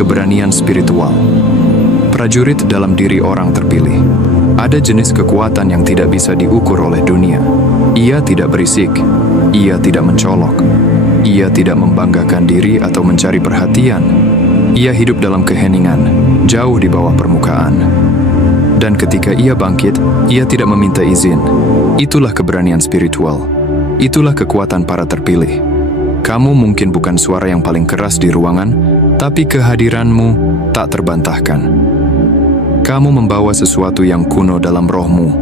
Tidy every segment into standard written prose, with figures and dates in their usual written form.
keberanian spiritual. Prajurit dalam diri orang terpilih. Ada jenis kekuatan yang tidak bisa diukur oleh dunia. Ia tidak berisik, ia tidak mencolok, ia tidak membanggakan diri atau mencari perhatian. Ia hidup dalam keheningan, jauh di bawah permukaan. Dan ketika ia bangkit, ia tidak meminta izin. Itulah keberanian spiritual. Itulah kekuatan para terpilih. Kamu mungkin bukan suara yang paling keras di ruangan, tapi kehadiranmu tak terbantahkan. Kamu membawa sesuatu yang kuno dalam rohmu,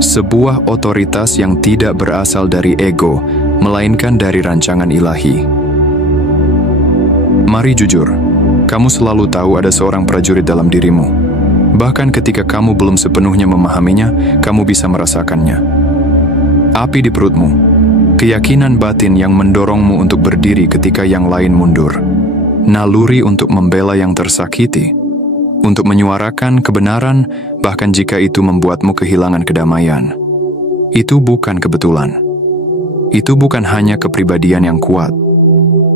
sebuah otoritas yang tidak berasal dari ego, melainkan dari rancangan ilahi. Mari jujur, kamu selalu tahu ada seorang prajurit dalam dirimu. Bahkan ketika kamu belum sepenuhnya memahaminya, kamu bisa merasakannya. Api di perutmu, keyakinan batin yang mendorongmu untuk berdiri ketika yang lain mundur, naluri untuk membela yang tersakiti, untuk menyuarakan kebenaran, bahkan jika itu membuatmu kehilangan kedamaian. Itu bukan kebetulan. Itu bukan hanya kepribadian yang kuat.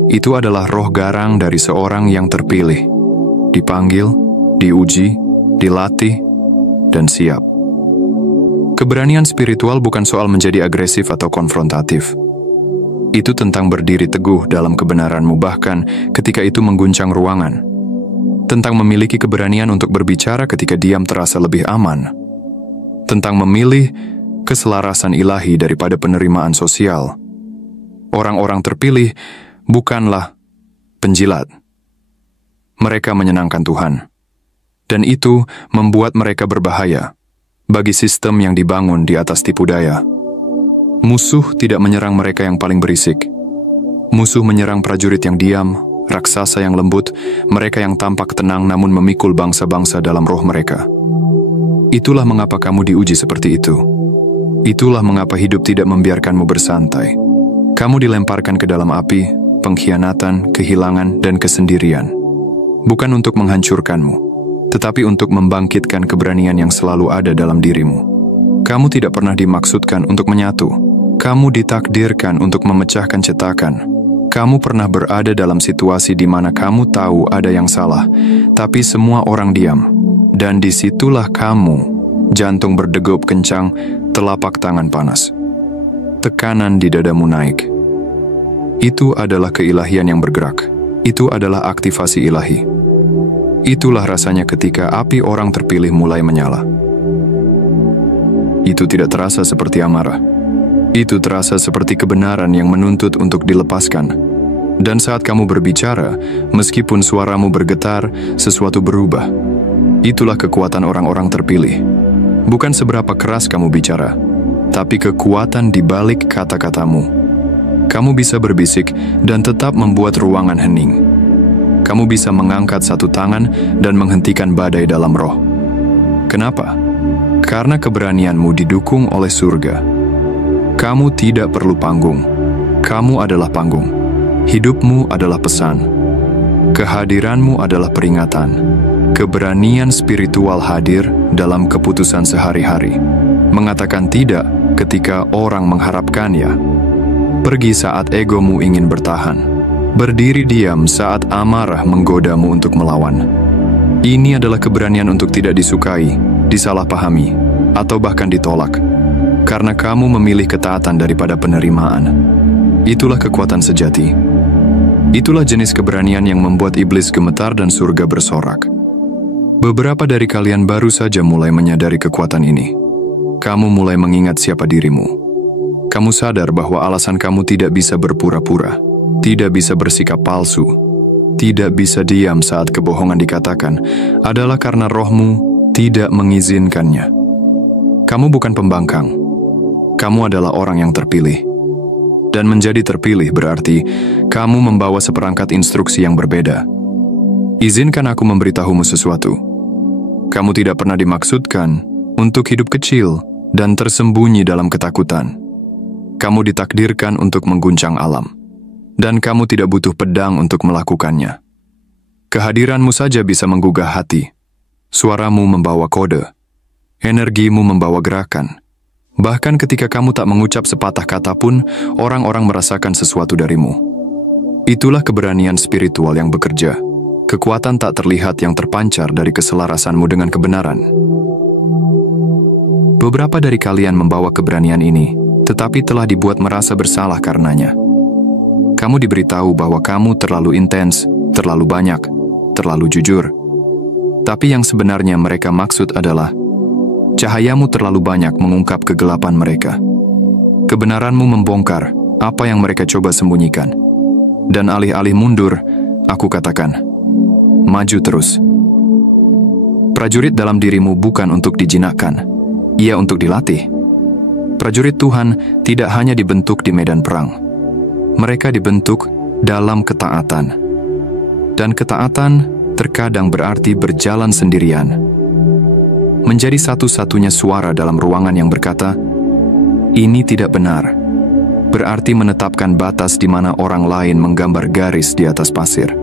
Itu adalah roh garang dari seorang yang terpilih, dipanggil, diuji, dilatih, dan siap. Keberanian spiritual bukan soal menjadi agresif atau konfrontatif. Itu tentang berdiri teguh dalam kebenaranmu bahkan ketika itu mengguncang ruangan. Tentang memiliki keberanian untuk berbicara ketika diam terasa lebih aman. Tentang memilih keselarasan ilahi daripada penerimaan sosial. Orang-orang terpilih bukanlah penjilat. Mereka menyenangkan Tuhan. Dan itu membuat mereka berbahaya bagi sistem yang dibangun di atas tipu daya. Musuh tidak menyerang mereka yang paling berisik. Musuh menyerang prajurit yang diam, raksasa yang lembut, mereka yang tampak tenang namun memikul bangsa-bangsa dalam roh mereka. Itulah mengapa kamu diuji seperti itu. Itulah mengapa hidup tidak membiarkanmu bersantai. Kamu dilemparkan ke dalam api, pengkhianatan, kehilangan, dan kesendirian. Bukan untuk menghancurkanmu, tetapi untuk membangkitkan keberanian yang selalu ada dalam dirimu. Kamu tidak pernah dimaksudkan untuk menyatu. Kamu ditakdirkan untuk memecahkan cetakan. Kamu pernah berada dalam situasi di mana kamu tahu ada yang salah, tapi semua orang diam. Dan disitulah kamu, jantung berdegup kencang, telapak tangan panas. Tekanan di dadamu naik. Itu adalah keilahian yang bergerak. Itu adalah aktivasi ilahi. Itulah rasanya ketika api orang terpilih mulai menyala. Itu tidak terasa seperti amarah. Itu terasa seperti kebenaran yang menuntut untuk dilepaskan. Dan saat kamu berbicara, meskipun suaramu bergetar, sesuatu berubah. Itulah kekuatan orang-orang terpilih. Bukan seberapa keras kamu bicara, tapi kekuatan di balik kata-katamu. Kamu bisa berbisik dan tetap membuat ruangan hening. Kamu bisa mengangkat satu tangan dan menghentikan badai dalam roh. Kenapa? Karena keberanianmu didukung oleh surga. Kamu tidak perlu panggung. Kamu adalah panggung. Hidupmu adalah pesan. Kehadiranmu adalah peringatan. Keberanian spiritual hadir dalam keputusan sehari-hari. Mengatakan tidak ketika orang mengharapkannya. Pergi saat egomu ingin bertahan. Berdiri diam saat amarah menggodamu untuk melawan. Ini adalah keberanian untuk tidak disukai, disalahpahami, atau bahkan ditolak. Karena kamu memilih ketaatan daripada penerimaan. Itulah kekuatan sejati. Itulah jenis keberanian yang membuat iblis gemetar dan surga bersorak. Beberapa dari kalian baru saja mulai menyadari kekuatan ini. Kamu mulai mengingat siapa dirimu. Kamu sadar bahwa alasan kamu tidak bisa berpura-pura. Tidak bisa bersikap palsu, tidak bisa diam saat kebohongan dikatakan, adalah karena rohmu tidak mengizinkannya. Kamu bukan pembangkang. Kamu adalah orang yang terpilih. Dan menjadi terpilih berarti kamu membawa seperangkat instruksi yang berbeda. Izinkan aku memberitahumu sesuatu. Kamu tidak pernah dimaksudkan untuk hidup kecil dan tersembunyi dalam ketakutan. Kamu ditakdirkan untuk mengguncang alam. Dan kamu tidak butuh pedang untuk melakukannya. Kehadiranmu saja bisa menggugah hati. Suaramu membawa kode. Energimu membawa gerakan. Bahkan ketika kamu tak mengucap sepatah kata pun, orang-orang merasakan sesuatu darimu. Itulah keberanian spiritual yang bekerja. kekuatan tak terlihat yang terpancar dari keselarasanmu dengan kebenaran. Beberapa dari kalian membawa keberanian ini, tetapi telah dibuat merasa bersalah karenanya. Kamu diberitahu bahwa kamu terlalu intens, terlalu banyak, terlalu jujur. Tapi yang sebenarnya mereka maksud adalah, cahayamu terlalu banyak mengungkap kegelapan mereka. Kebenaranmu membongkar apa yang mereka coba sembunyikan. Dan alih-alih mundur, aku katakan, maju terus. Prajurit dalam dirimu bukan untuk dijinakkan, ia untuk dilatih. Prajurit Tuhan tidak hanya dibentuk di medan perang. Mereka dibentuk dalam ketaatan. Dan ketaatan terkadang berarti berjalan sendirian. Menjadi satu-satunya suara dalam ruangan yang berkata, ini tidak benar. Berarti menetapkan batas di mana orang lain menggambar garis di atas pasir.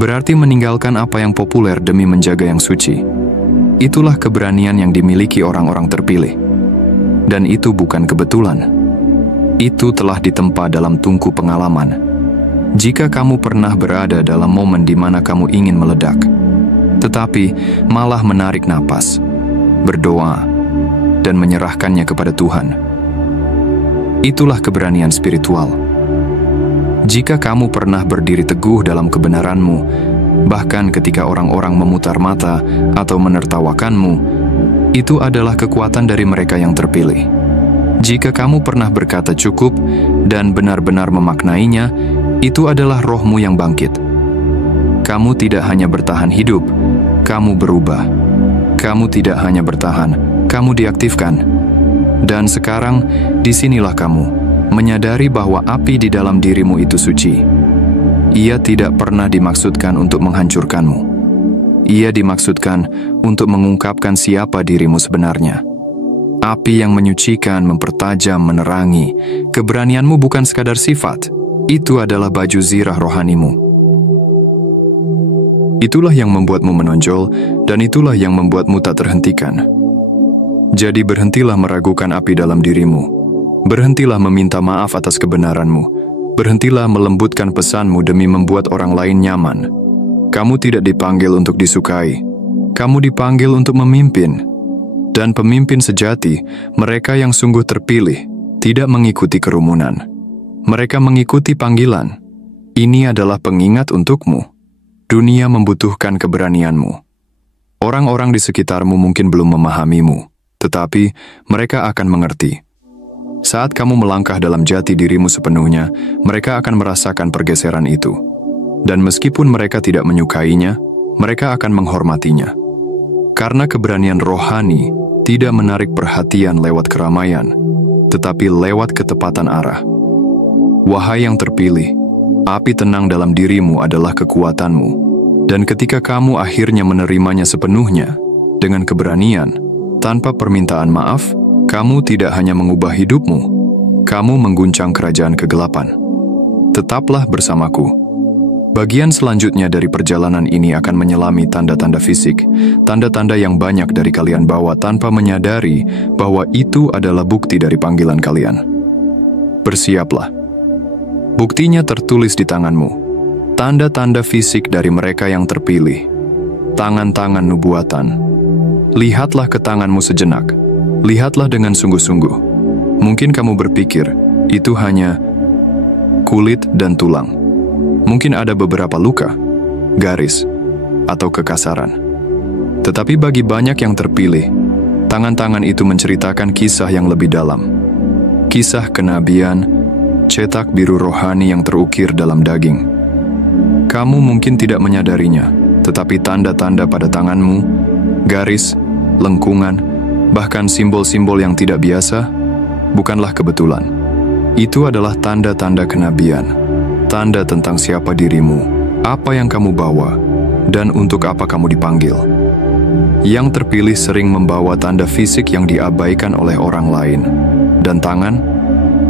Berarti meninggalkan apa yang populer demi menjaga yang suci. Itulah keberanian yang dimiliki orang-orang terpilih. Dan itu bukan kebetulan. Itu telah ditempa dalam tungku pengalaman. Jika kamu pernah berada dalam momen di mana kamu ingin meledak, tetapi malah menarik napas, berdoa, dan menyerahkannya kepada Tuhan. Itulah keberanian spiritual. Jika kamu pernah berdiri teguh dalam kebenaranmu, bahkan ketika orang-orang memutar mata atau menertawakanmu, itu adalah kekuatan dari mereka yang terpilih. Jika kamu pernah berkata cukup dan benar-benar memaknainya, itu adalah rohmu yang bangkit. Kamu tidak hanya bertahan hidup, kamu berubah. Kamu tidak hanya bertahan, kamu diaktifkan. Dan sekarang, disinilah kamu, menyadari bahwa api di dalam dirimu itu suci. Ia tidak pernah dimaksudkan untuk menghancurkanmu. Ia dimaksudkan untuk mengungkapkan siapa dirimu sebenarnya. Api yang menyucikan, mempertajam, menerangi. Keberanianmu bukan sekadar sifat. Itu adalah baju zirah rohanimu. Itulah yang membuatmu menonjol, dan itulah yang membuatmu tak terhentikan. Jadi berhentilah meragukan api dalam dirimu. Berhentilah meminta maaf atas kebenaranmu. Berhentilah melembutkan pesanmu demi membuat orang lain nyaman. Kamu tidak dipanggil untuk disukai. Kamu dipanggil untuk memimpin. Dan pemimpin sejati, mereka yang sungguh terpilih, tidak mengikuti kerumunan. Mereka mengikuti panggilan. Ini adalah pengingat untukmu. Dunia membutuhkan keberanianmu. Orang-orang di sekitarmu mungkin belum memahamimu, tetapi mereka akan mengerti. Saat kamu melangkah dalam jati dirimu sepenuhnya, mereka akan merasakan pergeseran itu. Dan meskipun mereka tidak menyukainya, mereka akan menghormatinya. Karena keberanian rohani tidak menarik perhatian lewat keramaian, tetapi lewat ketepatan arah. Wahai yang terpilih, api tenang dalam dirimu adalah kekuatanmu. Dan ketika kamu akhirnya menerimanya sepenuhnya, dengan keberanian, tanpa permintaan maaf, kamu tidak hanya mengubah hidupmu, kamu mengguncang kerajaan kegelapan. Tetaplah bersamaku. Bagian selanjutnya dari perjalanan ini akan menyelami tanda-tanda fisik, tanda-tanda yang banyak dari kalian bawa tanpa menyadari bahwa itu adalah bukti dari panggilan kalian. Bersiaplah. Buktinya tertulis di tanganmu. Tanda-tanda fisik dari mereka yang terpilih. Tangan-tangan nubuatan. Lihatlah ke tanganmu sejenak. Lihatlah dengan sungguh-sungguh. Mungkin kamu berpikir, itu hanya kulit dan tulang. Mungkin ada beberapa luka, garis, atau kekasaran. Tetapi bagi banyak yang terpilih, tangan-tangan itu menceritakan kisah yang lebih dalam. Kisah kenabian, cetak biru rohani yang terukir dalam daging. Kamu mungkin tidak menyadarinya, tetapi tanda-tanda pada tanganmu, garis, lengkungan, bahkan simbol-simbol yang tidak biasa, bukanlah kebetulan. Itu adalah tanda-tanda kenabian. Tanda tentang siapa dirimu, apa yang kamu bawa, dan untuk apa kamu dipanggil. Yang terpilih sering membawa tanda fisik yang diabaikan oleh orang lain. Dan tangan,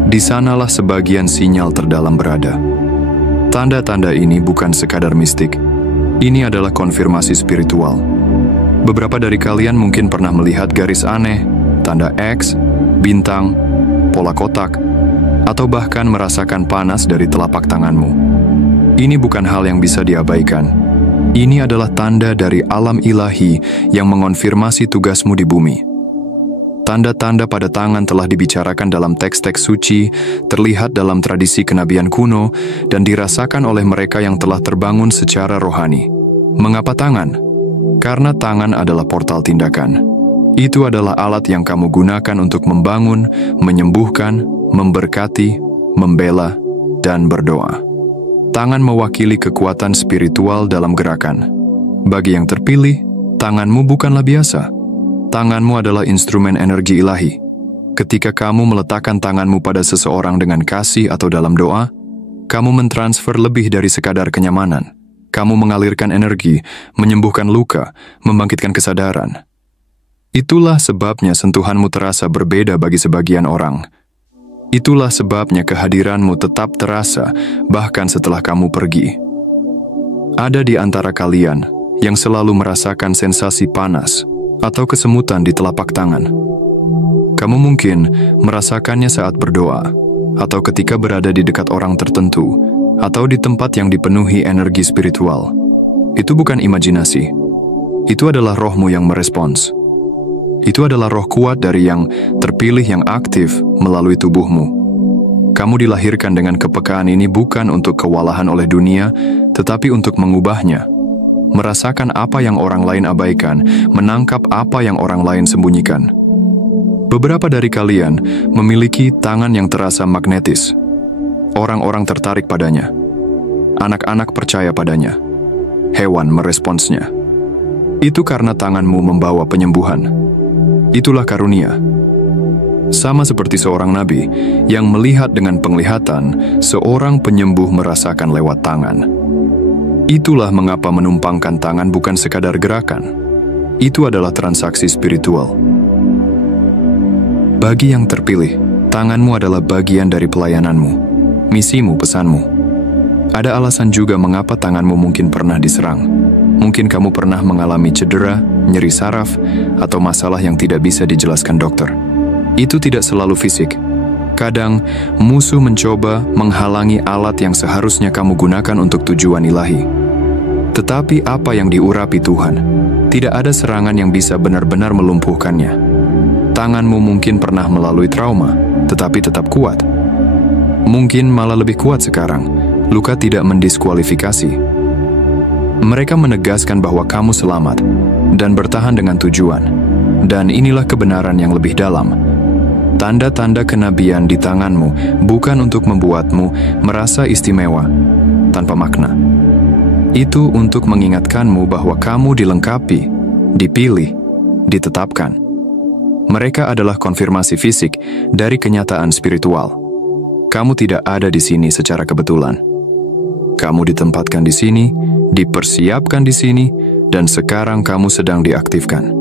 di sanalah sebagian sinyal terdalam berada. Tanda-tanda ini bukan sekadar mistik. Ini adalah konfirmasi spiritual. Beberapa dari kalian mungkin pernah melihat garis aneh, tanda X, bintang, pola kotak, atau bahkan merasakan panas dari telapak tanganmu. Ini bukan hal yang bisa diabaikan. Ini adalah tanda dari alam ilahi yang mengonfirmasi tugasmu di bumi. Tanda-tanda pada tangan telah dibicarakan dalam teks-teks suci, terlihat dalam tradisi kenabian kuno, dan dirasakan oleh mereka yang telah terbangun secara rohani. Mengapa tangan? Karena tangan adalah portal tindakan. Itu adalah alat yang kamu gunakan untuk membangun, menyembuhkan, memberkati, membela, dan berdoa. Tangan mewakili kekuatan spiritual dalam gerakan. Bagi yang terpilih, tanganmu bukanlah biasa. Tanganmu adalah instrumen energi ilahi. Ketika kamu meletakkan tanganmu pada seseorang dengan kasih atau dalam doa, kamu mentransfer lebih dari sekadar kenyamanan. Kamu mengalirkan energi, menyembuhkan luka, membangkitkan kesadaran. Itulah sebabnya sentuhanmu terasa berbeda bagi sebagian orang. Itulah sebabnya kehadiranmu tetap terasa bahkan setelah kamu pergi. Ada di antara kalian yang selalu merasakan sensasi panas atau kesemutan di telapak tangan. Kamu mungkin merasakannya saat berdoa, atau ketika berada di dekat orang tertentu, atau di tempat yang dipenuhi energi spiritual. Itu bukan imajinasi. Itu adalah rohmu yang merespons. Itu adalah roh kuat dari yang terpilih yang aktif melalui tubuhmu. Kamu dilahirkan dengan kepekaan ini bukan untuk kewalahan oleh dunia, tetapi untuk mengubahnya. Merasakan apa yang orang lain abaikan, menangkap apa yang orang lain sembunyikan. Beberapa dari kalian memiliki tangan yang terasa magnetis. Orang-orang tertarik padanya. Anak-anak percaya padanya. Hewan meresponsnya. Itu karena tanganmu membawa penyembuhan. Itulah karunia. Sama seperti seorang nabi yang melihat dengan penglihatan, seorang penyembuh merasakan lewat tangan. Itulah mengapa menumpangkan tangan bukan sekadar gerakan. Itu adalah transaksi spiritual. Bagi yang terpilih, tanganmu adalah bagian dari pelayananmu, misimu, pesanmu. Ada alasan juga mengapa tanganmu mungkin pernah diserang. Mungkin kamu pernah mengalami cedera, nyeri saraf, atau masalah yang tidak bisa dijelaskan dokter. Itu tidak selalu fisik. Kadang, musuh mencoba menghalangi alat yang seharusnya kamu gunakan untuk tujuan ilahi. Tetapi apa yang diurapi Tuhan, tidak ada serangan yang bisa benar-benar melumpuhkannya. Tanganmu mungkin pernah melalui trauma, tetapi tetap kuat. Mungkin malah lebih kuat sekarang, luka tidak mendiskualifikasi. Mereka menegaskan bahwa kamu selamat dan bertahan dengan tujuan. Dan inilah kebenaran yang lebih dalam. Tanda-tanda kenabian di tanganmu bukan untuk membuatmu merasa istimewa tanpa makna. Itu untuk mengingatkanmu bahwa kamu dilengkapi, dipilih, ditetapkan. Mereka adalah konfirmasi fisik dari kenyataan spiritual. Kamu tidak ada di sini secara kebetulan. Kamu ditempatkan di sini, dipersiapkan di sini, dan sekarang kamu sedang diaktifkan.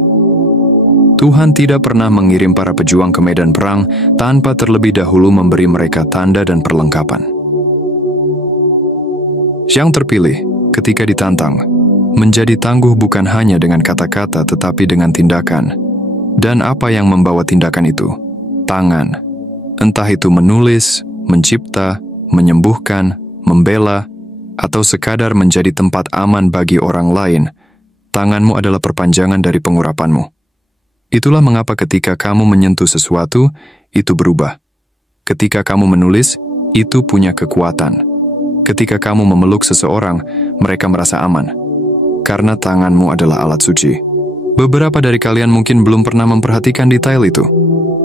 Tuhan tidak pernah mengirim para pejuang ke medan perang tanpa terlebih dahulu memberi mereka tanda dan perlengkapan. Yang terpilih, ketika ditantang, menjadi tangguh bukan hanya dengan kata-kata tetapi dengan tindakan. Dan apa yang membawa tindakan itu? Tangan. Entah itu menulis, mencipta, menyembuhkan, membela, atau sekadar menjadi tempat aman bagi orang lain, tanganmu adalah perpanjangan dari pengurapanmu. Itulah mengapa ketika kamu menyentuh sesuatu, itu berubah. Ketika kamu menulis, itu punya kekuatan. Ketika kamu memeluk seseorang, mereka merasa aman. Karena tanganmu adalah alat suci. Beberapa dari kalian mungkin belum pernah memperhatikan detail itu.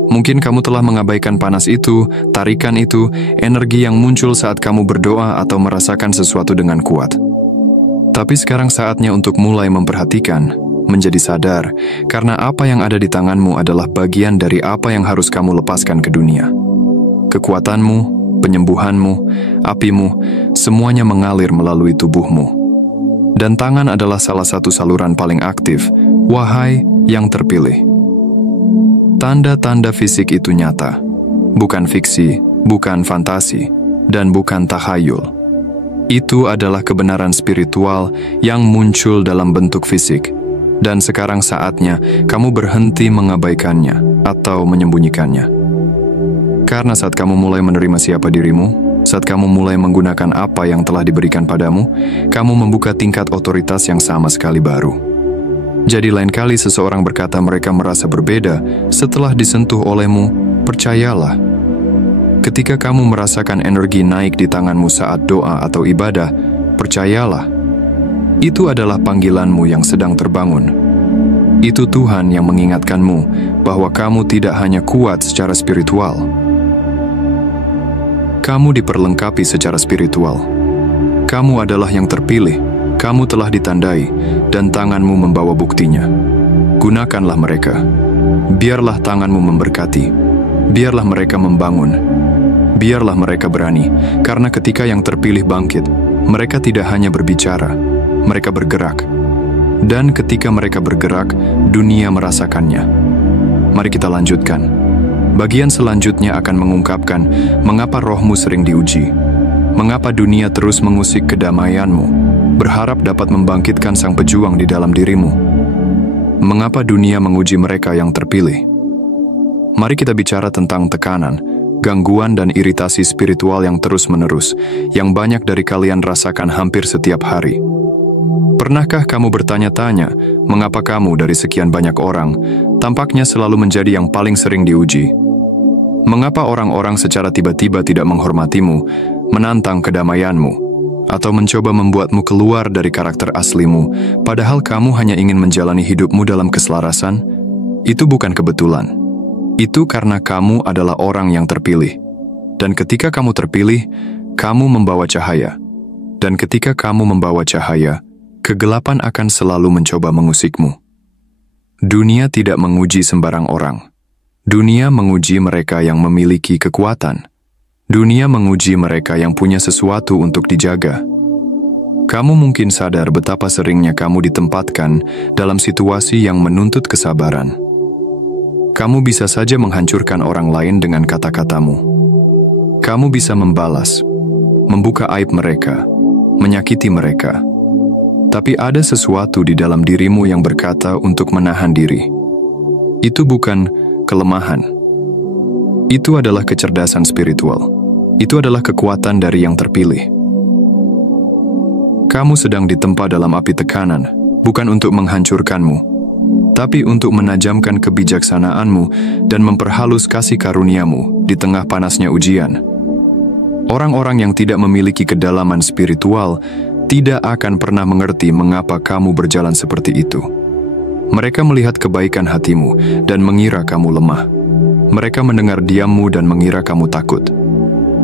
Mungkin kamu telah mengabaikan panas itu, tarikan itu, energi yang muncul saat kamu berdoa atau merasakan sesuatu dengan kuat. Tapi sekarang saatnya untuk mulai memperhatikan, menjadi sadar, karena apa yang ada di tanganmu adalah bagian dari apa yang harus kamu lepaskan ke dunia. Kekuatanmu, penyembuhanmu, apimu, semuanya mengalir melalui tubuhmu. Dan tangan adalah salah satu saluran paling aktif, wahai yang terpilih. Tanda-tanda fisik itu nyata, bukan fiksi, bukan fantasi, dan bukan takhayul. Itu adalah kebenaran spiritual yang muncul dalam bentuk fisik. Dan sekarang saatnya kamu berhenti mengabaikannya atau menyembunyikannya. Karena saat kamu mulai menerima siapa dirimu, Saat kamu mulai menggunakan apa yang telah diberikan padamu, kamu membuka tingkat otoritas yang sama sekali baru. Jadi lain kali seseorang berkata mereka merasa berbeda setelah disentuh olehmu, percayalah. Ketika kamu merasakan energi naik di tanganmu saat doa atau ibadah, percayalah. Itu adalah panggilanmu yang sedang terbangun. Itu Tuhan yang mengingatkanmu bahwa kamu tidak hanya kuat secara spiritual. Kamu diperlengkapi secara spiritual. Kamu adalah yang terpilih, kamu telah ditandai, dan tanganmu membawa buktinya. Gunakanlah mereka. Biarlah tanganmu memberkati. Biarlah mereka membangun. Biarlah mereka berani, karena ketika yang terpilih bangkit, mereka tidak hanya berbicara, mereka bergerak. Dan ketika mereka bergerak, dunia merasakannya. Mari kita lanjutkan. Bagian selanjutnya akan mengungkapkan mengapa rohmu sering diuji, mengapa dunia terus mengusik kedamaianmu, berharap dapat membangkitkan sang pejuang di dalam dirimu, mengapa dunia menguji mereka yang terpilih. Mari kita bicara tentang tekanan, gangguan dan iritasi spiritual yang terus-menerus, yang banyak dari kalian rasakan hampir setiap hari. Pernahkah kamu bertanya-tanya, mengapa kamu dari sekian banyak orang, tampaknya selalu menjadi yang paling sering diuji? Mengapa orang-orang secara tiba-tiba tidak menghormatimu, menantang kedamaianmu, atau mencoba membuatmu keluar dari karakter aslimu, padahal kamu hanya ingin menjalani hidupmu dalam keselarasan? Itu bukan kebetulan. Itu karena kamu adalah orang yang terpilih. Dan ketika kamu terpilih, kamu membawa cahaya. Dan ketika kamu membawa cahaya, kegelapan akan selalu mencoba mengusikmu. Dunia tidak menguji sembarang orang. Dunia menguji mereka yang memiliki kekuatan. Dunia menguji mereka yang punya sesuatu untuk dijaga. Kamu mungkin sadar betapa seringnya kamu ditempatkan dalam situasi yang menuntut kesabaran. Kamu bisa saja menghancurkan orang lain dengan kata-katamu. Kamu bisa membalas, membuka aib mereka, menyakiti mereka. Tapi ada sesuatu di dalam dirimu yang berkata untuk menahan diri. Itu bukan kelemahan. Itu adalah kecerdasan spiritual. Itu adalah kekuatan dari yang terpilih. Kamu sedang ditempa dalam api tekanan, bukan untuk menghancurkanmu, tapi untuk menajamkan kebijaksanaanmu dan memperhalus kasih karuniamu di tengah panasnya ujian. Orang-orang yang tidak memiliki kedalaman spiritual tidak akan pernah mengerti mengapa kamu berjalan seperti itu. Mereka melihat kebaikan hatimu dan mengira kamu lemah. Mereka mendengar diammu dan mengira kamu takut.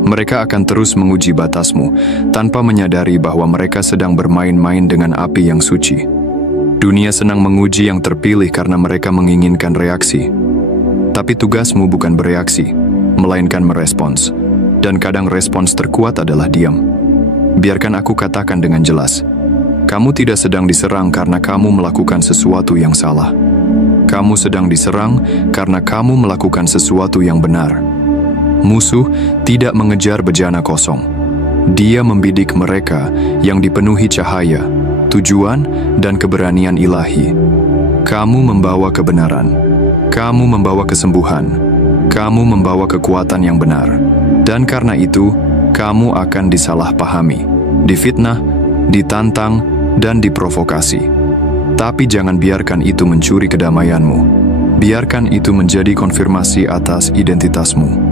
Mereka akan terus menguji batasmu tanpa menyadari bahwa mereka sedang bermain-main dengan api yang suci. Dunia senang menguji yang terpilih karena mereka menginginkan reaksi. Tapi tugasmu bukan bereaksi, melainkan merespons. Dan kadang respons terkuat adalah diam. Biarkan aku katakan dengan jelas. Kamu tidak sedang diserang karena kamu melakukan sesuatu yang salah. Kamu sedang diserang karena kamu melakukan sesuatu yang benar. Musuh tidak mengejar bejana kosong. Dia membidik mereka yang dipenuhi cahaya, tujuan, dan keberanian ilahi. Kamu membawa kebenaran. Kamu membawa kesembuhan. Kamu membawa kekuatan yang benar. Dan karena itu, kamu akan disalahpahami, difitnah, ditantang, dan diprovokasi. Tapi jangan biarkan itu mencuri kedamaianmu. Biarkan itu menjadi konfirmasi atas identitasmu.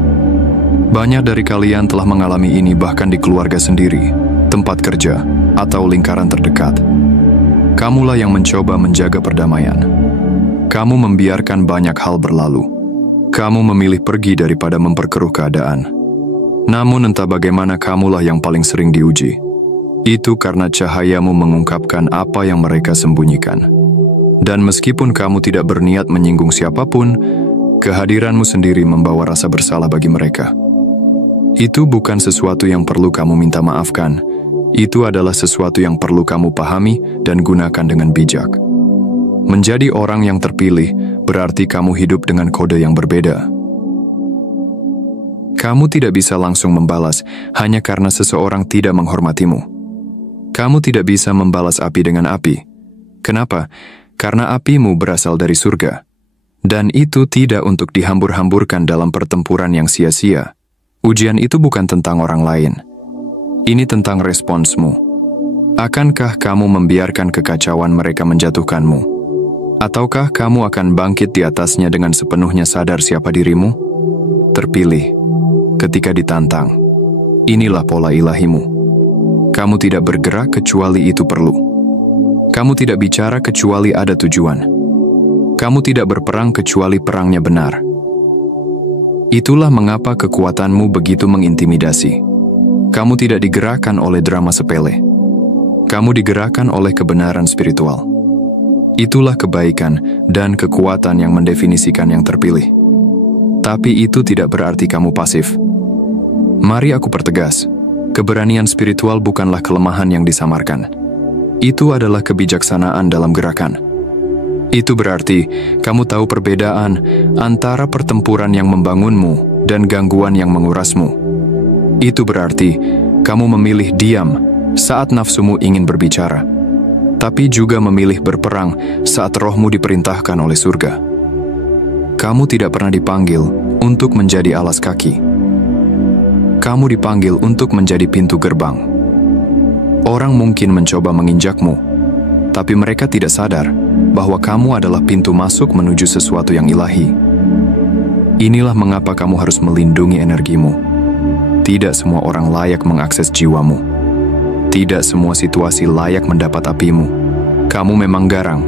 Banyak dari kalian telah mengalami ini bahkan di keluarga sendiri, tempat kerja, atau lingkaran terdekat. Kamulah yang mencoba menjaga perdamaian. Kamu membiarkan banyak hal berlalu. Kamu memilih pergi daripada memperkeruh keadaan. Namun entah bagaimana kamulah yang paling sering diuji. Itu karena cahayamu mengungkapkan apa yang mereka sembunyikan. Dan meskipun kamu tidak berniat menyinggung siapapun, kehadiranmu sendiri membawa rasa bersalah bagi mereka. Itu bukan sesuatu yang perlu kamu minta maafkan. Itu adalah sesuatu yang perlu kamu pahami dan gunakan dengan bijak. Menjadi orang yang terpilih berarti kamu hidup dengan kode yang berbeda. Kamu tidak bisa langsung membalas hanya karena seseorang tidak menghormatimu. Kamu tidak bisa membalas api dengan api. Kenapa? Karena apimu berasal dari surga. Dan itu tidak untuk dihambur-hamburkan dalam pertempuran yang sia-sia. Ujian itu bukan tentang orang lain. Ini tentang responsmu. Akankah kamu membiarkan kekacauan mereka menjatuhkanmu? Ataukah kamu akan bangkit di atasnya dengan sepenuhnya sadar siapa dirimu? Terpilih. Ketika ditantang, inilah pola ilahimu. Kamu tidak bergerak kecuali itu perlu. Kamu tidak bicara kecuali ada tujuan. Kamu tidak berperang kecuali perangnya benar. Itulah mengapa kekuatanmu begitu mengintimidasi. Kamu tidak digerakkan oleh drama sepele. Kamu digerakkan oleh kebenaran spiritual. Itulah kebaikan dan kekuatan yang mendefinisikan yang terpilih. Tapi itu tidak berarti kamu pasif. Mari aku pertegas, keberanian spiritual bukanlah kelemahan yang disamarkan. Itu adalah kebijaksanaan dalam gerakan. Itu berarti kamu tahu perbedaan antara pertempuran yang membangunmu dan gangguan yang mengurasmu. Itu berarti kamu memilih diam saat nafsumu ingin berbicara, tapi juga memilih berperang saat rohmu diperintahkan oleh surga. Kamu tidak pernah dipanggil untuk menjadi alas kaki. Kamu dipanggil untuk menjadi pintu gerbang. Orang mungkin mencoba menginjakmu, tapi mereka tidak sadar bahwa kamu adalah pintu masuk menuju sesuatu yang ilahi. Inilah mengapa kamu harus melindungi energimu. Tidak semua orang layak mengakses jiwamu. Tidak semua situasi layak mendapat apimu. Kamu memang garang,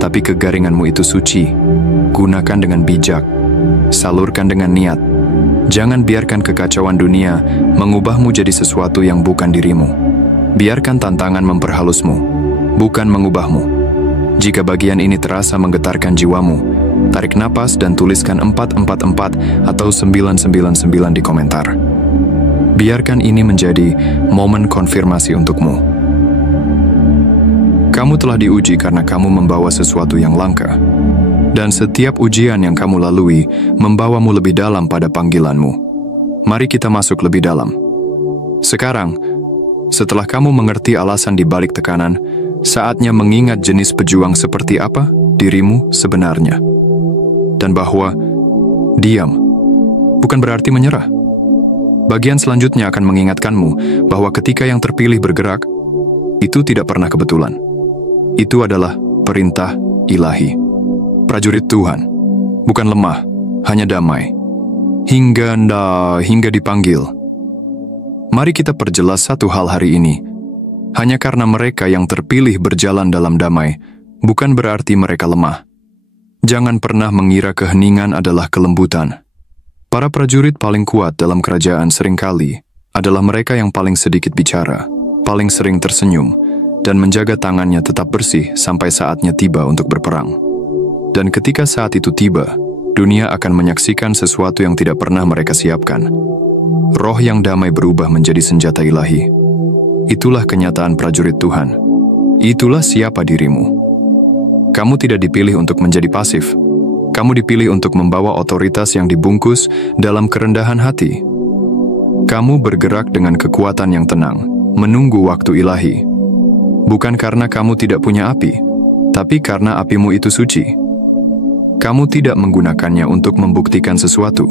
tapi kegaringanmu itu suci. Gunakan dengan bijak. Salurkan dengan niat. Jangan biarkan kekacauan dunia mengubahmu jadi sesuatu yang bukan dirimu. Biarkan tantangan memperhalusmu, bukan mengubahmu. Jika bagian ini terasa menggetarkan jiwamu, tarik napas dan tuliskan 444 atau 999 di komentar. Biarkan ini menjadi momen konfirmasi untukmu. Kamu telah diuji karena kamu membawa sesuatu yang langka. Dan setiap ujian yang kamu lalui membawamu lebih dalam pada panggilanmu. Mari kita masuk lebih dalam. Sekarang, setelah kamu mengerti alasan di balik tekanan, saatnya mengingat jenis pejuang seperti apa dirimu sebenarnya. Dan bahwa diam bukan berarti menyerah. Bagian selanjutnya akan mengingatkanmu bahwa ketika yang terpilih bergerak, itu tidak pernah kebetulan. Itu adalah perintah ilahi. Prajurit Tuhan, bukan lemah, hanya damai. Hingga dipanggil. Mari kita perjelas satu hal hari ini. Hanya karena mereka yang terpilih berjalan dalam damai, bukan berarti mereka lemah. Jangan pernah mengira keheningan adalah kelembutan. Para prajurit paling kuat dalam kerajaan seringkali adalah mereka yang paling sedikit bicara, paling sering tersenyum, dan menjaga tangannya tetap bersih sampai saatnya tiba untuk berperang. Dan ketika saat itu tiba, dunia akan menyaksikan sesuatu yang tidak pernah mereka siapkan. Roh yang damai berubah menjadi senjata ilahi. Itulah kenyataan prajurit Tuhan. Itulah siapa dirimu. Kamu tidak dipilih untuk menjadi pasif. Kamu dipilih untuk membawa otoritas yang dibungkus dalam kerendahan hati. Kamu bergerak dengan kekuatan yang tenang, menunggu waktu ilahi. Bukan karena kamu tidak punya api, tapi karena apimu itu suci. Kamu tidak menggunakannya untuk membuktikan sesuatu.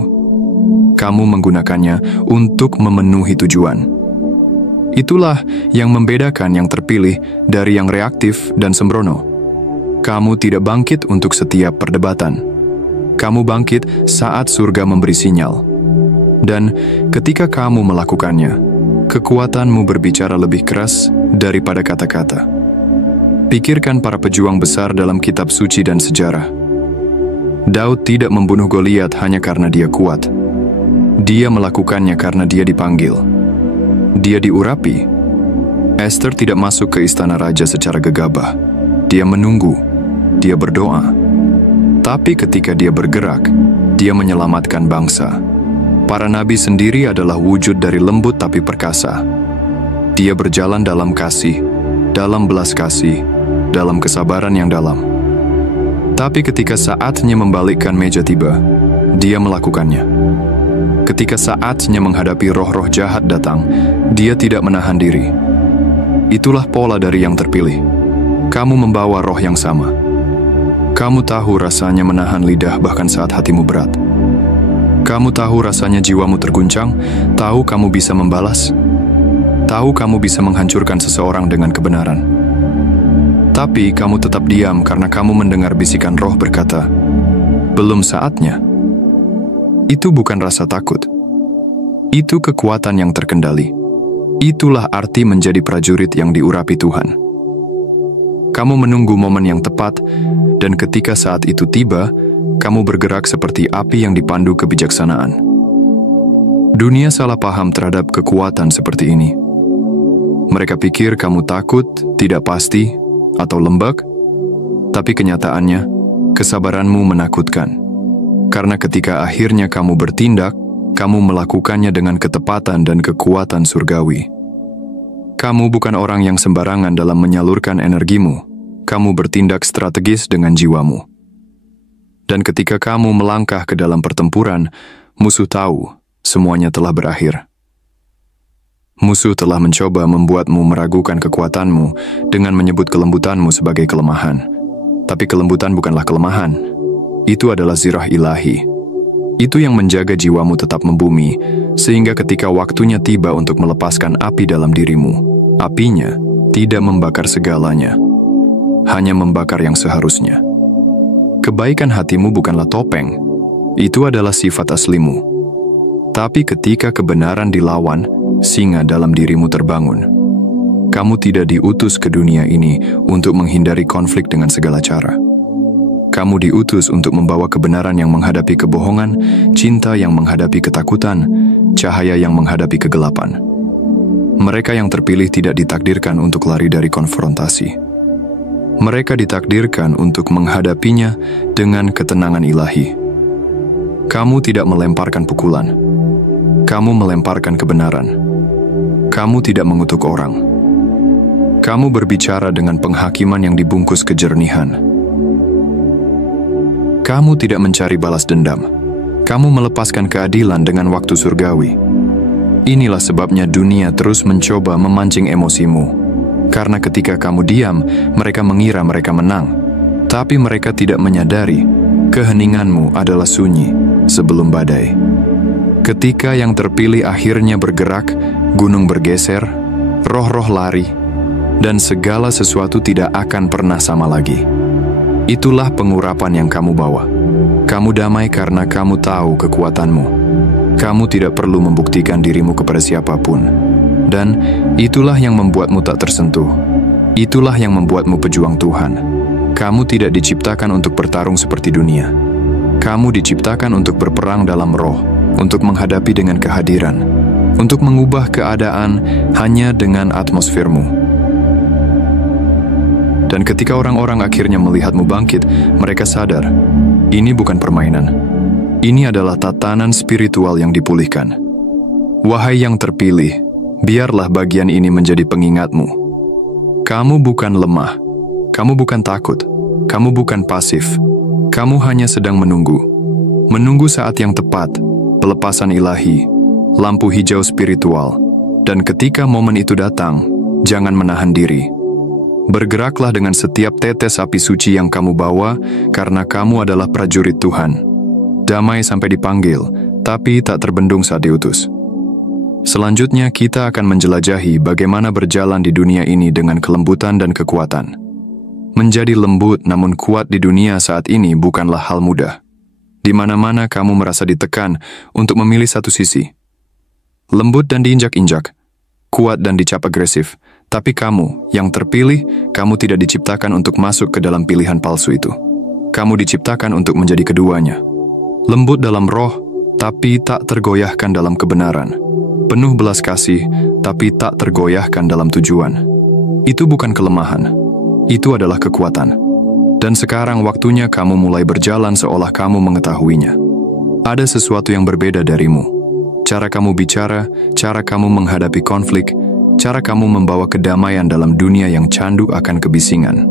Kamu menggunakannya untuk memenuhi tujuan. Itulah yang membedakan yang terpilih dari yang reaktif dan sembrono. Kamu tidak bangkit untuk setiap perdebatan. Kamu bangkit saat surga memberi sinyal. Dan ketika kamu melakukannya, kekuatanmu berbicara lebih keras daripada kata-kata. Pikirkan para pejuang besar dalam kitab suci dan sejarah. Daud tidak membunuh Goliat hanya karena dia kuat. Dia melakukannya karena dia dipanggil. Dia diurapi. Esther tidak masuk ke istana raja secara gegabah. Dia menunggu. Dia berdoa. Tapi ketika dia bergerak, dia menyelamatkan bangsa. Para nabi sendiri adalah wujud dari lembut tapi perkasa. Dia berjalan dalam kasih, dalam belas kasih, dalam kesabaran yang dalam. Tapi ketika saatnya membalikkan meja tiba, dia melakukannya. Ketika saatnya menghadapi roh-roh jahat datang, dia tidak menahan diri. Itulah pola dari yang terpilih. Kamu membawa roh yang sama. Kamu tahu rasanya menahan lidah bahkan saat hatimu berat. Kamu tahu rasanya jiwamu terguncang, tahu kamu bisa membalas. Tahu kamu bisa menghancurkan seseorang dengan kebenaran. Tapi kamu tetap diam karena kamu mendengar bisikan roh berkata, "Belum saatnya." Itu bukan rasa takut. Itu kekuatan yang terkendali. Itulah arti menjadi prajurit yang diurapi Tuhan. Kamu menunggu momen yang tepat, dan ketika saat itu tiba, kamu bergerak seperti api yang dipandu kebijaksanaan. Dunia salah paham terhadap kekuatan seperti ini. Mereka pikir kamu takut, tidak pasti, atau lembek, tapi kenyataannya, kesabaranmu menakutkan. Karena ketika akhirnya kamu bertindak, kamu melakukannya dengan ketepatan dan kekuatan surgawi. Kamu bukan orang yang sembarangan dalam menyalurkan energimu. Kamu bertindak strategis dengan jiwamu. Dan ketika kamu melangkah ke dalam pertempuran, musuh tahu semuanya telah berakhir. Musuh telah mencoba membuatmu meragukan kekuatanmu dengan menyebut kelembutanmu sebagai kelemahan. Tapi kelembutan bukanlah kelemahan. Itu adalah zirah ilahi. Itu yang menjaga jiwamu tetap membumi, sehingga ketika waktunya tiba untuk melepaskan api dalam dirimu, apinya tidak membakar segalanya, hanya membakar yang seharusnya. Kebaikan hatimu bukanlah topeng, itu adalah sifat aslimu. Tapi ketika kebenaran dilawan, singa dalam dirimu terbangun. Kamu tidak diutus ke dunia ini untuk menghindari konflik dengan segala cara. Kamu diutus untuk membawa kebenaran yang menghadapi kebohongan, cinta yang menghadapi ketakutan, cahaya yang menghadapi kegelapan. Mereka yang terpilih tidak ditakdirkan untuk lari dari konfrontasi. Mereka ditakdirkan untuk menghadapinya dengan ketenangan ilahi. Kamu tidak melemparkan pukulan. Kamu melemparkan kebenaran. Kamu tidak mengutuk orang. Kamu berbicara dengan penghakiman yang dibungkus kejernihan. Kamu tidak mencari balas dendam. Kamu melepaskan keadilan dengan waktu surgawi. Inilah sebabnya dunia terus mencoba memancing emosimu. Karena ketika kamu diam, mereka mengira mereka menang. Tapi mereka tidak menyadari, keheninganmu adalah sunyi sebelum badai. Ketika yang terpilih akhirnya bergerak, gunung bergeser, roh-roh lari, dan segala sesuatu tidak akan pernah sama lagi. Itulah pengurapan yang kamu bawa. Kamu damai karena kamu tahu kekuatanmu. Kamu tidak perlu membuktikan dirimu kepada siapapun. Dan itulah yang membuatmu tak tersentuh. Itulah yang membuatmu pejuang Tuhan. Kamu tidak diciptakan untuk bertarung seperti dunia. Kamu diciptakan untuk berperang dalam roh, untuk menghadapi dengan kehadiran, untuk mengubah keadaan hanya dengan atmosfermu. Dan ketika orang-orang akhirnya melihatmu bangkit, mereka sadar, ini bukan permainan. Ini adalah tatanan spiritual yang dipulihkan. Wahai yang terpilih, biarlah bagian ini menjadi pengingatmu. Kamu bukan lemah, kamu bukan takut, kamu bukan pasif. Kamu hanya sedang menunggu. Menunggu saat yang tepat, pelepasan ilahi, lampu hijau spiritual. Dan ketika momen itu datang, jangan menahan diri. Bergeraklah dengan setiap tetes api suci yang kamu bawa, karena kamu adalah prajurit Tuhan. Damai sampai dipanggil, tapi tak terbendung saat diutus. Selanjutnya kita akan menjelajahi bagaimana berjalan di dunia ini dengan kelembutan dan kekuatan. Menjadi lembut namun kuat di dunia saat ini bukanlah hal mudah. Di mana-mana kamu merasa ditekan untuk memilih satu sisi. Lembut dan diinjak-injak, kuat dan dicap agresif. Tapi kamu, yang terpilih, kamu tidak diciptakan untuk masuk ke dalam pilihan palsu itu. Kamu diciptakan untuk menjadi keduanya. Lembut dalam roh, tapi tak tergoyahkan dalam kebenaran. Penuh belas kasih, tapi tak tergoyahkan dalam tujuan. Itu bukan kelemahan. Itu adalah kekuatan. Dan sekarang waktunya kamu mulai berjalan seolah kamu mengetahuinya. Ada sesuatu yang berbeda darimu. Cara kamu bicara, cara kamu menghadapi konflik, cara kamu membawa kedamaian dalam dunia yang candu akan kebisingan.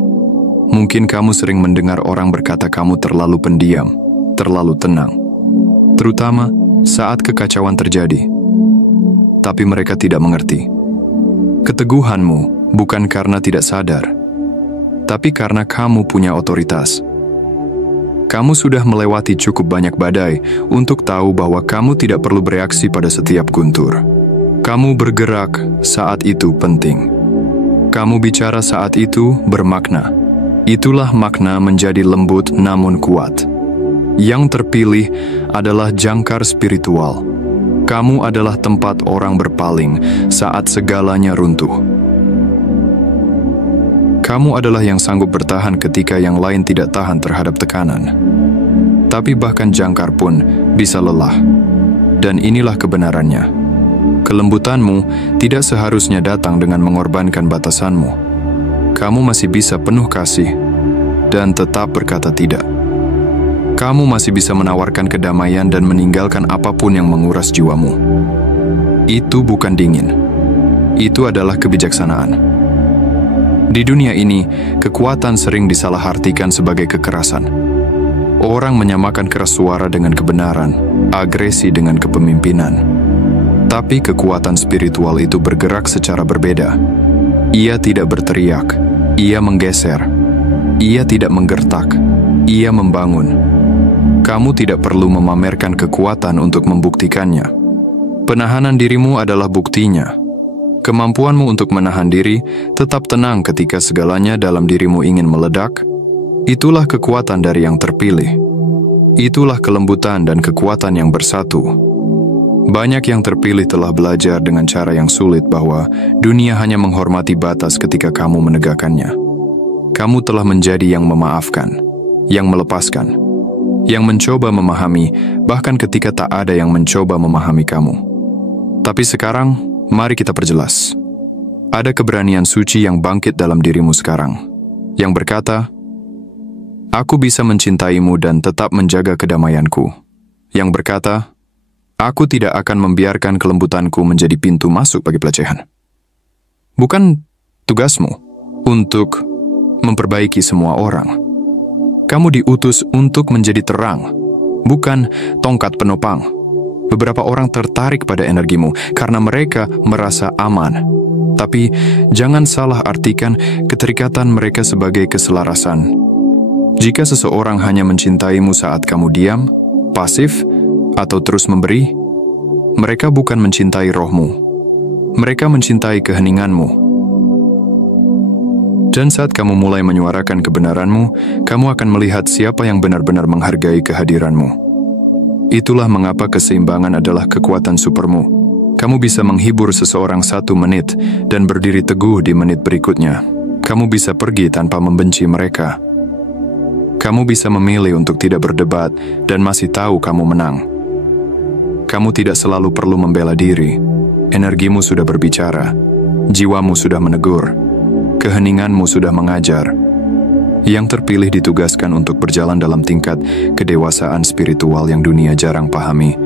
Mungkin kamu sering mendengar orang berkata kamu terlalu pendiam, terlalu tenang. Terutama saat kekacauan terjadi. Tapi mereka tidak mengerti. Keteguhanmu bukan karena tidak sadar, tapi karena kamu punya otoritas. Kamu sudah melewati cukup banyak badai untuk tahu bahwa kamu tidak perlu bereaksi pada setiap guntur. Kamu bergerak saat itu penting. Kamu bicara saat itu bermakna. Itulah makna menjadi lembut namun kuat. Yang terpilih adalah jangkar spiritual. Kamu adalah tempat orang berpaling saat segalanya runtuh. Kamu adalah yang sanggup bertahan ketika yang lain tidak tahan terhadap tekanan. Tapi bahkan jangkar pun bisa lelah. Dan inilah kebenarannya. Kelembutanmu tidak seharusnya datang dengan mengorbankan batasanmu. Kamu masih bisa penuh kasih dan tetap berkata tidak. Kamu masih bisa menawarkan kedamaian dan meninggalkan apapun yang menguras jiwamu. Itu bukan dingin. Itu adalah kebijaksanaan. Di dunia ini, kekuatan sering disalahartikan sebagai kekerasan. Orang menyamakan keras suara dengan kebenaran, agresi dengan kepemimpinan. Tapi kekuatan spiritual itu bergerak secara berbeda. Ia tidak berteriak, ia menggeser. Ia tidak menggertak, ia membangun. Kamu tidak perlu memamerkan kekuatan untuk membuktikannya. Penahanan dirimu adalah buktinya. Kemampuanmu untuk menahan diri, tetap tenang ketika segalanya dalam dirimu ingin meledak. Itulah kekuatan dari yang terpilih. Itulah kelembutan dan kekuatan yang bersatu. Banyak yang terpilih telah belajar dengan cara yang sulit bahwa dunia hanya menghormati batas ketika kamu menegakkannya. Kamu telah menjadi yang memaafkan, yang melepaskan, yang mencoba memahami, bahkan ketika tak ada yang mencoba memahami kamu. Tapi sekarang, mari kita perjelas. Ada keberanian suci yang bangkit dalam dirimu sekarang, yang berkata, "Aku bisa mencintaimu dan tetap menjaga kedamaianku." Yang berkata, "Aku tidak akan membiarkan kelembutanku menjadi pintu masuk bagi pelecehan." Bukan tugasmu untuk memperbaiki semua orang. Kamu diutus untuk menjadi terang, bukan tongkat penopang. Beberapa orang tertarik pada energimu karena mereka merasa aman. Tapi jangan salah artikan keterikatan mereka sebagai keselarasan. Jika seseorang hanya mencintaimu saat kamu diam, pasif, atau terus memberi, mereka bukan mencintai rohmu. Mereka mencintai keheninganmu. Dan saat kamu mulai menyuarakan kebenaranmu, kamu akan melihat siapa yang benar-benar menghargai kehadiranmu. Itulah mengapa keseimbangan adalah kekuatan supermu. Kamu bisa menghibur seseorang 1 menit dan berdiri teguh di menit berikutnya. Kamu bisa pergi tanpa membenci mereka. Kamu bisa memilih untuk tidak berdebat dan masih tahu kamu menang. Kamu tidak selalu perlu membela diri. Energimu sudah berbicara. Jiwamu sudah menegur. Keheninganmu sudah mengajar. Yang terpilih ditugaskan untuk berjalan dalam tingkat kedewasaan spiritual yang dunia jarang pahami.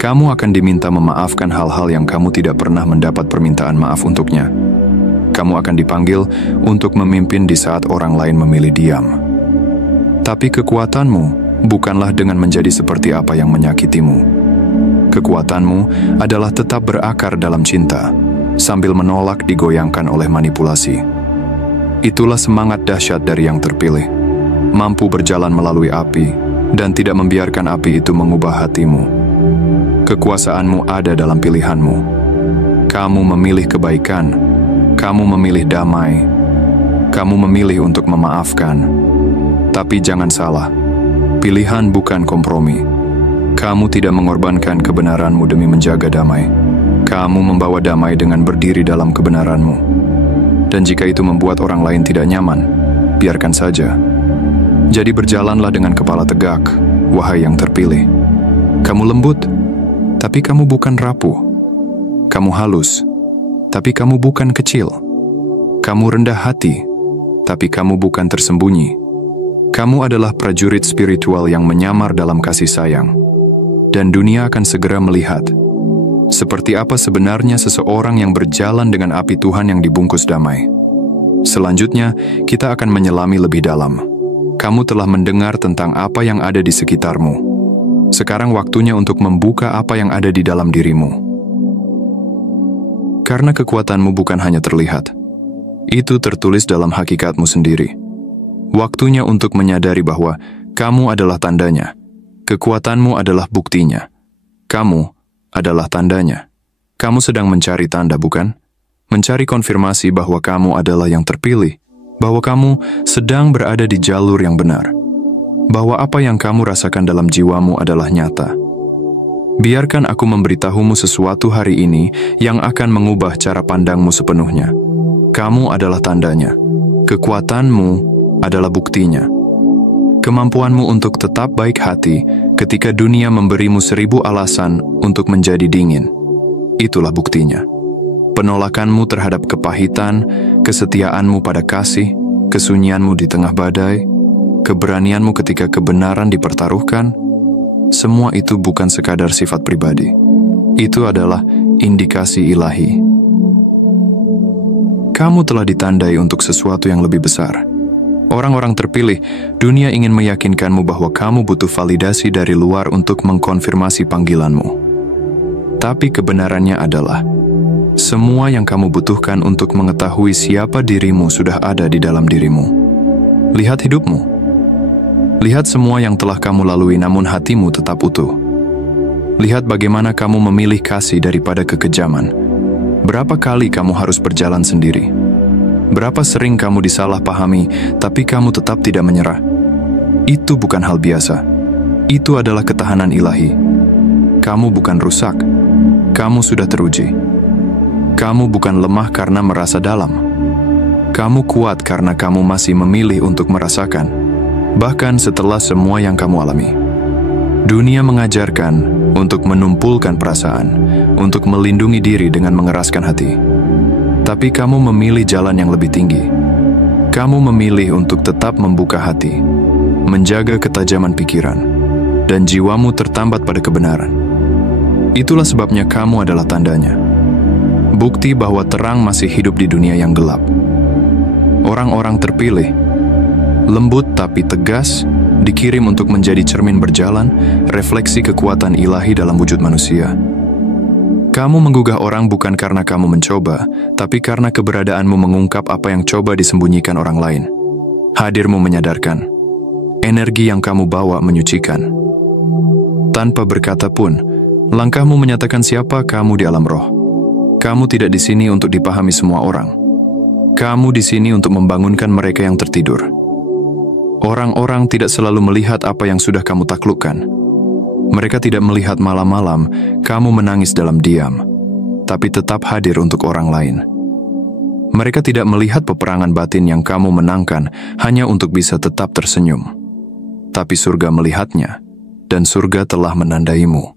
Kamu akan diminta memaafkan hal-hal yang kamu tidak pernah mendapat permintaan maaf untuknya. Kamu akan dipanggil untuk memimpin di saat orang lain memilih diam. Tapi kekuatanmu bukanlah dengan menjadi seperti apa yang menyakitimu. Kekuatanmu adalah tetap berakar dalam cinta, sambil menolak digoyangkan oleh manipulasi. Itulah semangat dahsyat dari yang terpilih, mampu berjalan melalui api dan tidak membiarkan api itu mengubah hatimu. Kekuasaanmu ada dalam pilihanmu. Kamu memilih kebaikan, kamu memilih damai, kamu memilih untuk memaafkan. Tapi jangan salah, pilihan bukan kompromi. Kamu tidak mengorbankan kebenaranmu demi menjaga damai. Kamu membawa damai dengan berdiri dalam kebenaranmu. Dan jika itu membuat orang lain tidak nyaman, biarkan saja. Jadi berjalanlah dengan kepala tegak, wahai yang terpilih. Kamu lembut, tapi kamu bukan rapuh. Kamu halus, tapi kamu bukan kecil. Kamu rendah hati, tapi kamu bukan tersembunyi. Kamu adalah prajurit spiritual yang menyamar dalam kasih sayang. Dan dunia akan segera melihat seperti apa sebenarnya seseorang yang berjalan dengan api Tuhan yang dibungkus damai. Selanjutnya, kita akan menyelami lebih dalam. Kamu telah mendengar tentang apa yang ada di sekitarmu. Sekarang waktunya untuk membuka apa yang ada di dalam dirimu. Karena kekuatanmu bukan hanya terlihat. Itu tertulis dalam hakikatmu sendiri. Waktunya untuk menyadari bahwa kamu adalah tandanya. Kekuatanmu adalah buktinya. Kamu adalah tandanya. Kamu sedang mencari tanda, bukan? Mencari konfirmasi bahwa kamu adalah yang terpilih, bahwa kamu sedang berada di jalur yang benar, bahwa apa yang kamu rasakan dalam jiwamu adalah nyata. Biarkan aku memberitahumu sesuatu hari ini yang akan mengubah cara pandangmu sepenuhnya. Kamu adalah tandanya. Kekuatanmu adalah buktinya. Kemampuanmu untuk tetap baik hati ketika dunia memberimu 1000 alasan untuk menjadi dingin. Itulah buktinya. Penolakanmu terhadap kepahitan, kesetiaanmu pada kasih, kesunyianmu di tengah badai, keberanianmu ketika kebenaran dipertaruhkan, semua itu bukan sekadar sifat pribadi. Itu adalah indikasi ilahi. Kamu telah ditandai untuk sesuatu yang lebih besar. Orang-orang terpilih, dunia ingin meyakinkanmu bahwa kamu butuh validasi dari luar untuk mengkonfirmasi panggilanmu. Tapi kebenarannya adalah, semua yang kamu butuhkan untuk mengetahui siapa dirimu sudah ada di dalam dirimu. Lihat hidupmu. Lihat semua yang telah kamu lalui namun hatimu tetap utuh. Lihat bagaimana kamu memilih kasih daripada kekejaman. Berapa kali kamu harus berjalan sendiri? Berapa sering kamu disalahpahami, tapi kamu tetap tidak menyerah? Itu bukan hal biasa. Itu adalah ketahanan ilahi. Kamu bukan rusak. Kamu sudah teruji. Kamu bukan lemah karena merasa dalam. Kamu kuat karena kamu masih memilih untuk merasakan, bahkan setelah semua yang kamu alami. Dunia mengajarkan untuk menumpulkan perasaan, untuk melindungi diri dengan mengeraskan hati. Tapi kamu memilih jalan yang lebih tinggi. Kamu memilih untuk tetap membuka hati, menjaga ketajaman pikiran, dan jiwamu tertambat pada kebenaran. Itulah sebabnya kamu adalah tandanya. Bukti bahwa terang masih hidup di dunia yang gelap. Orang-orang terpilih, lembut tapi tegas, dikirim untuk menjadi cermin berjalan, refleksi kekuatan ilahi dalam wujud manusia. Kamu menggugah orang bukan karena kamu mencoba, tapi karena keberadaanmu mengungkap apa yang coba disembunyikan orang lain. Hadirmu menyadarkan. Energi yang kamu bawa menyucikan. Tanpa berkata pun, langkahmu menyatakan siapa kamu di alam roh. Kamu tidak di sini untuk dipahami semua orang. Kamu di sini untuk membangunkan mereka yang tertidur. Orang-orang tidak selalu melihat apa yang sudah kamu taklukkan. Mereka tidak melihat malam-malam kamu menangis dalam diam, tapi tetap hadir untuk orang lain. Mereka tidak melihat peperangan batin yang kamu menangkan hanya untuk bisa tetap tersenyum. Tapi surga melihatnya, dan surga telah menandaimu.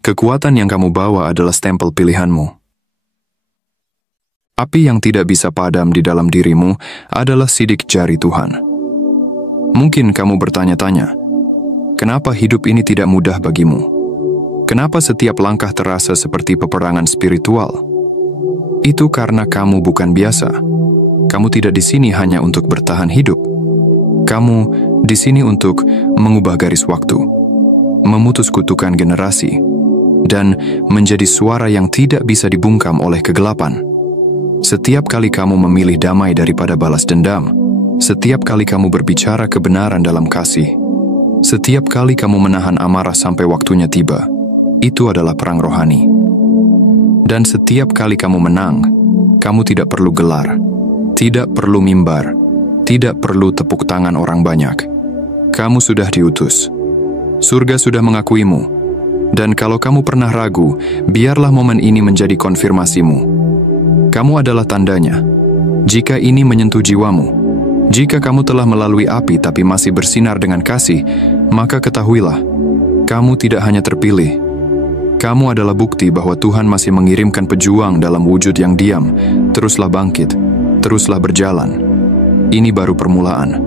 Kekuatan yang kamu bawa adalah stempel pilihanmu. Api yang tidak bisa padam di dalam dirimu adalah sidik jari Tuhan. Mungkin kamu bertanya-tanya, kenapa hidup ini tidak mudah bagimu? Kenapa setiap langkah terasa seperti peperangan spiritual? Itu karena kamu bukan biasa. Kamu tidak di sini hanya untuk bertahan hidup. Kamu di sini untuk mengubah garis waktu, memutus kutukan generasi, dan menjadi suara yang tidak bisa dibungkam oleh kegelapan. Setiap kali kamu memilih damai daripada balas dendam, setiap kali kamu berbicara kebenaran dalam kasih, setiap kali kamu menahan amarah sampai waktunya tiba, itu adalah perang rohani. Dan setiap kali kamu menang, kamu tidak perlu gelar, tidak perlu mimbar, tidak perlu tepuk tangan orang banyak. Kamu sudah diutus. Surga sudah mengakuimu. Dan kalau kamu pernah ragu, biarlah momen ini menjadi konfirmasimu. Kamu adalah tandanya. Jika ini menyentuh jiwamu, jika kamu telah melalui api tapi masih bersinar dengan kasih, maka ketahuilah, kamu tidak hanya terpilih. Kamu adalah bukti bahwa Tuhan masih mengirimkan pejuang dalam wujud yang diam. Teruslah bangkit, teruslah berjalan. Ini baru permulaan.